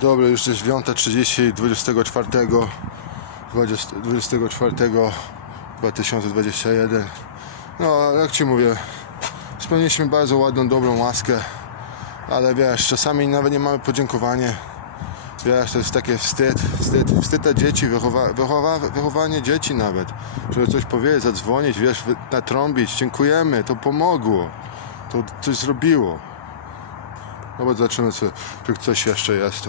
Dobra, już jest 9.30 24 20, 24 2021 No, jak Ci mówię Spełniliśmy bardzo ładną, dobrą łaskę Ale wiesz, czasami nawet nie mamy podziękowania. Wiesz, to jest takie wstyd, wstyd, wstyd dla dzieci, wychowa, wychowa, wychowanie dzieci nawet Żeby coś powiedzieć, zadzwonić, wiesz, natrąbić Dziękujemy, to pomogło To coś zrobiło no bo zobaczymy, co, czy coś jeszcze jest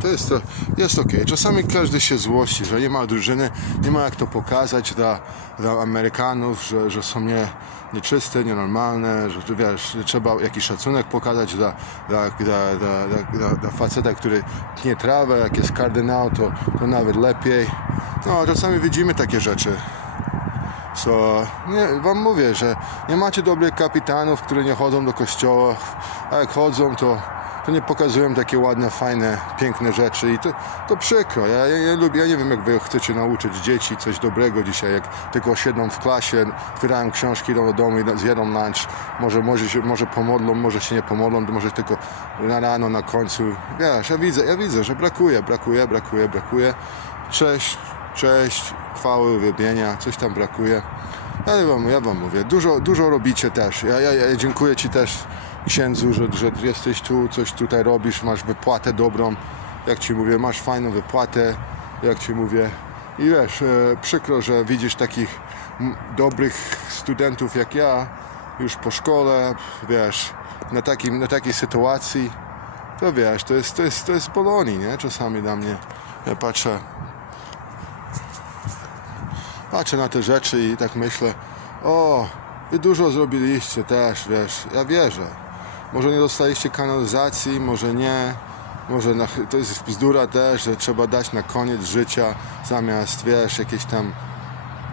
to jest, to jest ok. Czasami każdy się złości, że nie ma drużyny, nie ma jak to pokazać dla, dla Amerykanów, że, że są nie, nieczyste, nienormalne, że, wiesz, trzeba jakiś szacunek pokazać dla, dla, dla, dla, dla, dla, faceta, który tnie trawę, jak jest kardynał, to, to nawet lepiej. No, czasami widzimy takie rzeczy. So, nie, wam mówię, że nie macie dobrych kapitanów, którzy nie chodzą do kościoła, a jak chodzą, to, to nie pokazują takie ładne, fajne, piękne rzeczy i to, to przykro. Ja, ja, ja lubię, ja nie wiem jak wy chcecie nauczyć dzieci coś dobrego dzisiaj, jak tylko siedzą w klasie, otwierają książki, do domu i zjedzą lunch, może, może, się, może pomodlą, może się nie pomodlą, to może tylko na rano, na końcu. Wiesz, ja widzę, ja widzę, że brakuje, brakuje, brakuje, brakuje. Cześć, cześć, chwały, uwielbienia, coś tam brakuje. Ale wam, ja wam mówię, dużo, dużo robicie też. Ja, ja, ja dziękuję ci też księdzu, że, że jesteś tu, coś tutaj robisz, masz wypłatę dobrą. Jak ci mówię, masz fajną wypłatę, jak ci mówię. I wiesz, e, przykro, że widzisz takich dobrych studentów jak ja, już po szkole, wiesz, na, takim, na takiej sytuacji. To wiesz, to jest, to jest, to jest Polonii, nie? Czasami dla mnie. Ja patrzę, patrzę na te rzeczy i tak myślę, o, wy dużo zrobiliście też, wiesz, ja wierzę. Może nie dostaliście kanalizacji, może nie, może na, to jest bzdura też, że trzeba dać na koniec życia zamiast, wiesz, jakieś tam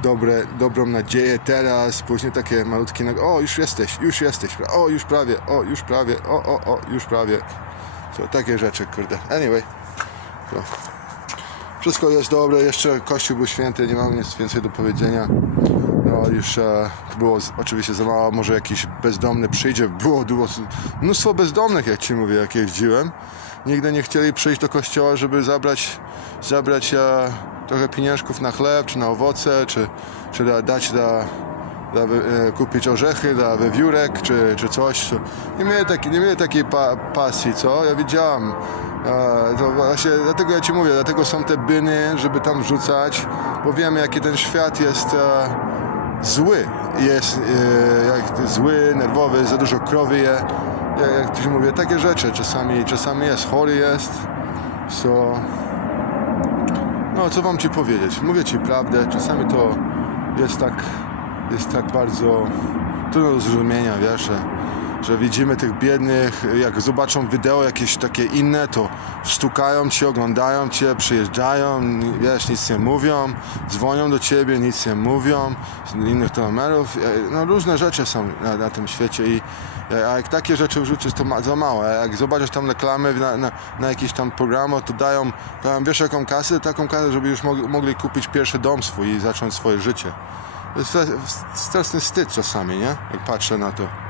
dobre, dobrą nadzieję teraz, później takie malutkie, o, już jesteś, już jesteś, o, już prawie, o, już prawie, o, o, o, już prawie. To takie rzeczy, kurde. Anyway, to. Wszystko jest dobre, jeszcze Kościół był święty, nie mam nic więcej do powiedzenia. No już e, było oczywiście za mało, może jakiś bezdomny przyjdzie. Było, z- mnóstwo bezdomnych, jak ci mówię, jak jeździłem. Nigdy nie chcieli przyjść do kościoła, żeby zabrać, zabrać e, trochę pieniążków na chleb, czy na owoce, czy, czy da, dać dla, dla, e, kupić orzechy dla wiewiórek, czy, czy coś. Nie mieli, taki, nie mieli takiej pa, pasji, co? Ja widziałem. E, to właśnie, dlatego ja ci mówię, dlatego są te byny, żeby tam wrzucać, bo wiemy, jaki ten świat jest e, zły. Jest e, jak zły, nerwowy, za dużo krowy je. Jak, jak ci mówię, takie rzeczy czasami, czasami jest, chory jest. So, no, co wam ci powiedzieć? Mówię ci prawdę, czasami to jest tak, jest tak bardzo trudno do zrozumienia, wiesz, że, widzimy tych biednych, jak zobaczą wideo jakieś takie inne, to stukają cię, oglądają cię, przyjeżdżają, wiesz, nic nie mówią, dzwonią do ciebie, nic nie mówią, z innych to numerów, e, no różne rzeczy są na, na tym świecie i e, a jak takie rzeczy wrzucisz, to ma, za mało. A jak zobaczysz tam reklamy na, na, na jakiś tam programach, to dają, dają, wiesz jaką kasę? Taką kasę, żeby już mogli, mogli kupić pierwszy dom swój i zacząć swoje życie. To jest straszny wstyd czasami, nie? Jak patrzę na to.